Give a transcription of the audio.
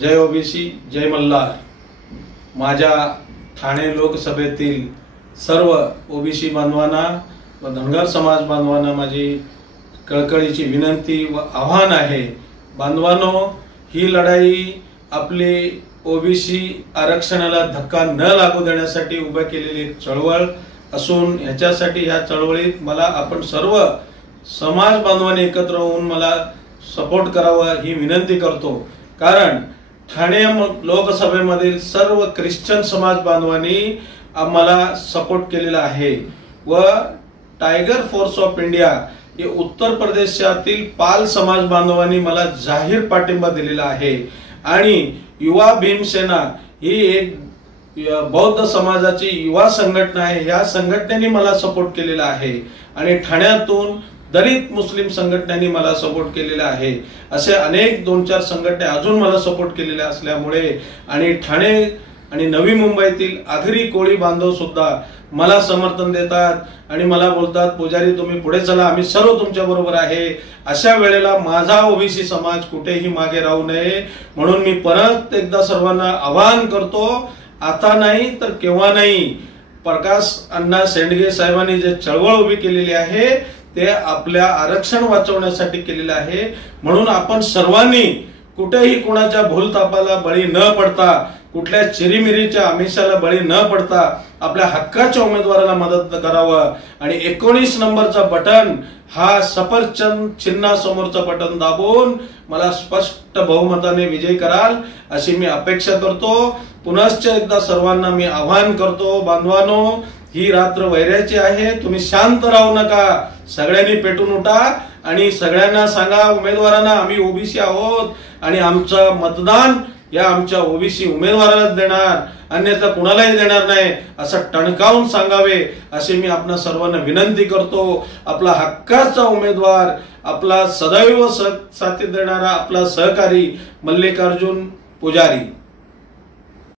जय OBC, जय मल्हार। माझ्या ठाणे लोकसभेतील सर्व ओबीसी बांधवांना व धनगर समाज बांधवांना माझी कळकळीची विनंती व आव्हान आहे। बांधवांनो, ही लढाई आपली ओबीसी आरक्षणाला धक्का न लागू देण्यासाठी उभा केलेली एक चळवळ असून ह्याच्यासाठी ह्या चळवळीत मला आपण सर्व समाज बांधवांनी एकत्र होऊन मला सपोर्ट करावा ही विनंती करतो। कारण ठाणे लोकसभेमधील सर्व ख्रिश्चन समाज बांधवांनी आम्हाला सपोर्ट केलेला आहे व टायगर फोर्स ऑफ इंडिया हे उत्तर प्रदेशातील पाल समाज बांधवांनी मला जाहीर पाठिंबा दिलेला आहे आणि युवा भीमसेना ही एक बौद्ध समाजाची युवा संघटना आहे। या संघटनेने मला सपोर्ट केलेला आहे आणि ठाण्यातून दलित मुस्लिम संघटनांनी मला सपोर्ट केलेला आहे। असे अनेक 2-4 संघटना अजून मला सपोर्ट केलेल्या असल्यामुळे आणि ठाणे आणि नवी मुंबईतील आगरी कोळी बांधव सुद्धा मला समर्थन देतात आणि मला बोलतात, पुजारी तुम्ही पुढे चला, आम्ही सर्व तुमच्या बरोबर आहे। अशा वेळेला माझा ओबीसी समाज कुठेही मागे राहू नये म्हणून मी परत एकदा सर्वांना आवाहन करतो, आता नाही तर केव्हा नाही। प्रकाश अण्णा शेंडगे साहेबांनी जे चळवळ उभी केलेली आहे ते आपल्या आरक्षण वाचवण्यासाठी केलेले आहे। म्हणून आपण सर्वांनी कुठेही कोणाच्या भूलथापाला बळी न पडता, कुठल्या चिरीमिरीच्या आमिषाला बळी न पडता आपल्या हक्काच्या उमेदवाराला मदत करावं आणि 19 नंबरचा बटन हा सफरचंद चिन्हासमोरचा बटन दाबून मला स्पष्ट बहुमताने विजयी कराल अशी मी अपेक्षा करतो। पुनश्च एकदा सर्वांना मी आवाहन करतो, बांधवांनो, ही रात्र वैराची आहे, तुम्ही शांत राहू नका, सगळ्यांनी पेटून उठा आणि सगळ्यांना सांगा उमेदवारांना आम्ही ओबीसी आहोत आणि आमचं मतदान या आमच्या ओबीसी उमेदवारालाच देणार, अन्यथा कुणालाही देणार नाही असं टणकावून सांगावे असे मी आपणा सर्वांना विनंती करतो। आपला हक्काचा उमेदवार, आपला सदैव साथ देणारा आपला सहकारी मल्लिकार्जुन पुजारी।